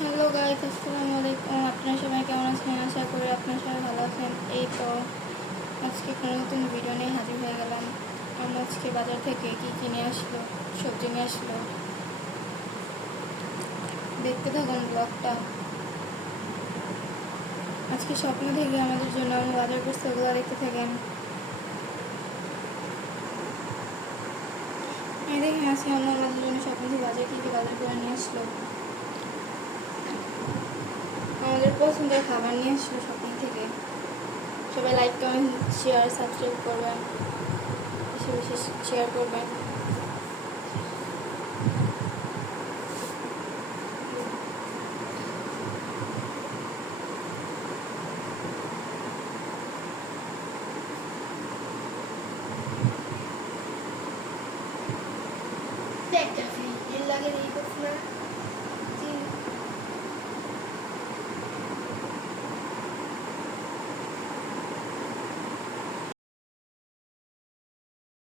Hello guys, আসসালামু আলাইকুম। আপনারা সবাই কেমন আছেন? আশা করি আপনারা সবাই ভালো আছেন। এই তো আজকে কোনো নতুন ভিডিও নিয়ে হাজির হয়ে গেলাম। আমরা আজকে বাজার থেকে কি কিনে আসলো, সবজি নিয়ে আসলো, দেখতে থাকুন ব্লগটা। আজকে স্বপ্ন থেকে আমাদের জন্য আমরা বাজার করছি, ওগুলো দেখতে থাকেন। এই দেখেন আজকে আমরা আমাদের জন্য স্বপ্ন থেকে বাজার কি কি বাজার করে নিয়ে আসলো। আমাদের পছন্দের খাবার নিয়ে আসলো শপিং থেকে। সবাই লাইক, কমেন্ট, শেয়ার, সাবস্ক্রাইব করবেন, বেশি বেশি শেয়ার করবেন।